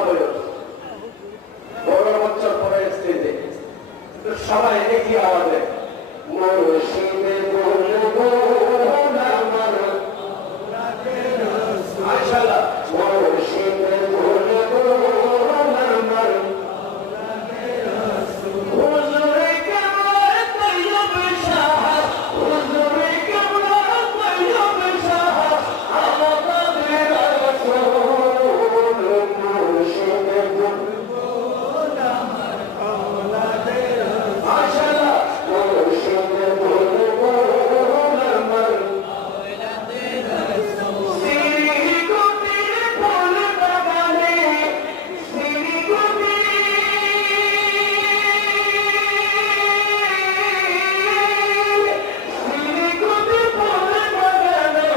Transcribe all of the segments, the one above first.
বয়স বড় বছর পরে স্টেজে সবাই একই আওয়াজে মুর্শিদে বলবো আমার মাশাআল্লাহ মুর্শিদে বলবো আমার হুজুরে কেবলা তৈয়ব শাহ হুজুরে কেবলা তৈয়ব শাহ আমাদের রাসূল মুর্শিদে বলবো আমার আওলাদের মাশাআল্লাহ মুর্শিদে বলবো আমার আওলাদের রাসূল সিরি কুটির ফুল বাগানে সিরি কুটির ফুল বাগানে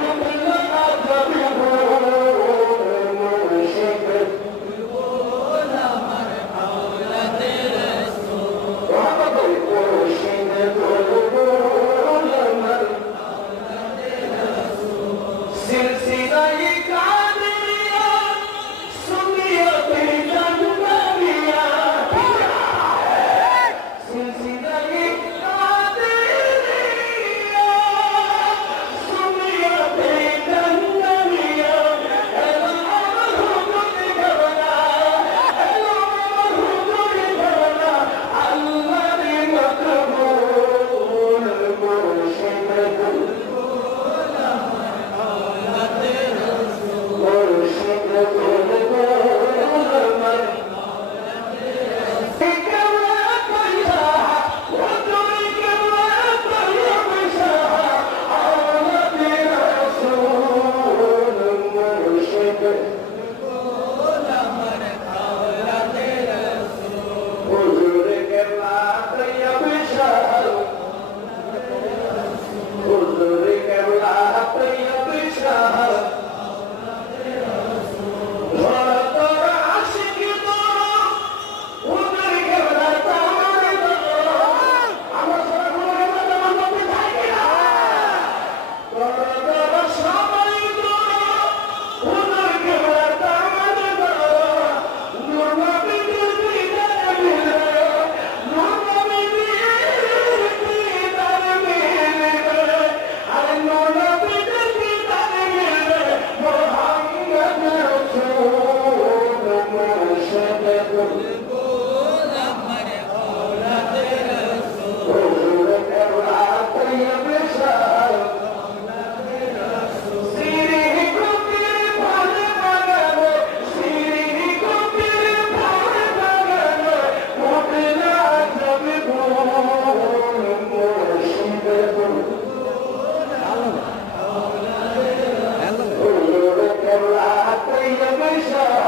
উঠল আজব ভোর মুর্শিদে বলবো আমার আওলাদের রাসূল মুর্শিদে বলবো আমার সিলসিলায়ে কাদেরিয়া সুনিয়তে জান্নাতিয়া সিলসিলায়ে কাদেরিয়া সুনিয়তে জান্নাতিয়া এলো আমার হুজুরে কেবলা এলো আমার হুজুরে কেবলা আল্লাহরে মাকবুল মুর্শিদে বলবো আমার আওলাদের রাসূল মুর্শিদে বলবো আমার আওলাদের রাসূল কেবলা কইয়া হুজুরে কেবলা তৈয়ব শাহ আমাদের রাসূল মুর্শিদে বলবো আমার আওলাদের রাসূল হুজুরে কেবলা তৈয়ব শাহ হুজুরে কেবলা তৈয়ব শাহ তোর আশিক তোর হুজুরে কেবলা তোর আমার সবাই হুজুরে কেবলা মন্দির থাকে না তোর সবাই তোর হুজুরে কেবলা তোর নূর নবীর দিদার মিলে নূর নবীর দিদার মিলে আরে নূর নবীর দিদার মিলে মুহাম্মদ রাসূল মুর্শিদে বলবো আমার আওলাদের রাসূল হুজুরে কেবলা তৈয়ব শাহ সিরি কুটির ফুল বাগানে সিরি কুটির ফুল বাগানে উঠল আজব ভোর মুর্শিদে বলবো হুজুরে কেবলা তৈয়ব শাহ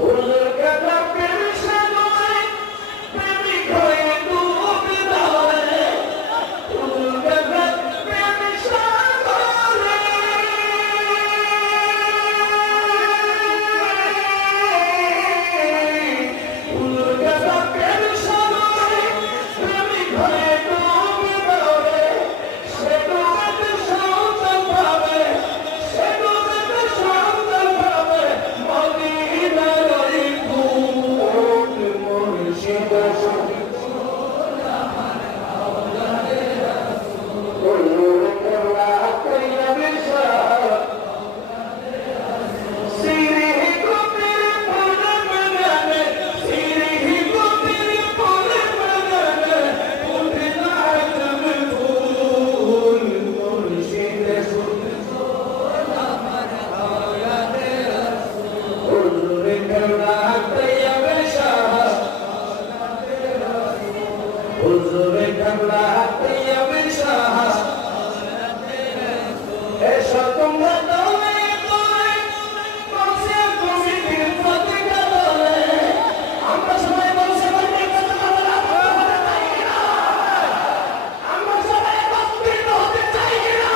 হুজুর কেবলা পেরেশান হয়ে প্রেমিক হয়ে ডুব দাওরে হুজুর কেবলা পেরেশান হয়ে হুজুর কেবলা পেরেশান হয়ে প্রেমিক হয়ে ডুব দাওরে সে ডুবেতে সন্তান পাবে সে ডুবেতে সন্তান পাবে মদিনার ওই কুল মুর্শিদে বলবো আমার আওলাদের রাসূল হুজুরে কেবলা তৈয়ব শাহ সিরি কুটির ফুল বাগানে সিরি কুটির ফুল বাগানে উঠল আজব ফুল মুর্শিদে বলবো আমার আওলাদের রাসূল হুজুরে কেবলা তৈয়ব শাহ হুজুরে কেবলা তৈয়ব শাহ এসো তোমরা দলে দলে বলছে তুমি পতাকা দলে আমরা সবাই বলছে আমরা সবাই একত্রিত হতে চাই না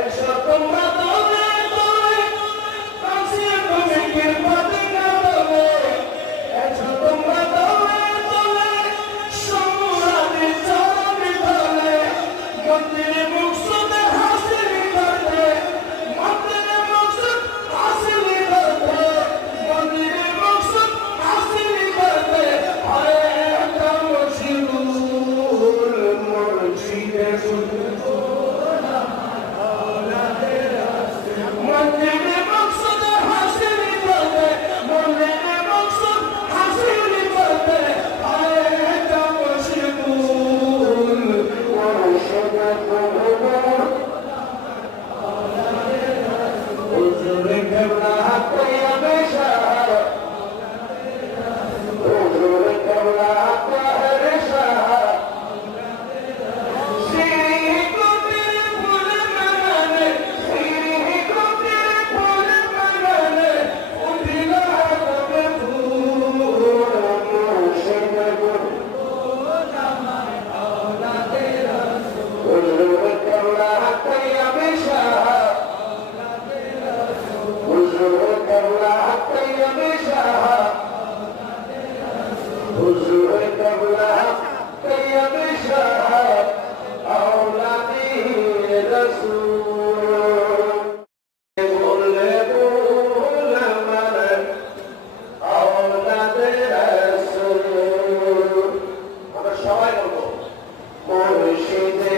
এসো তোমরা দলে দলে বলছে তুমি পতাকা দলে এসো তোমরা দলে দলে সম্রাটের চরণ হুজুর কবলা তৈয়ব শাহ আওলাদি রাসূল বলে বল আমার আওলাদে রাসূল আমরা সবাই বলবো মুর্শিদে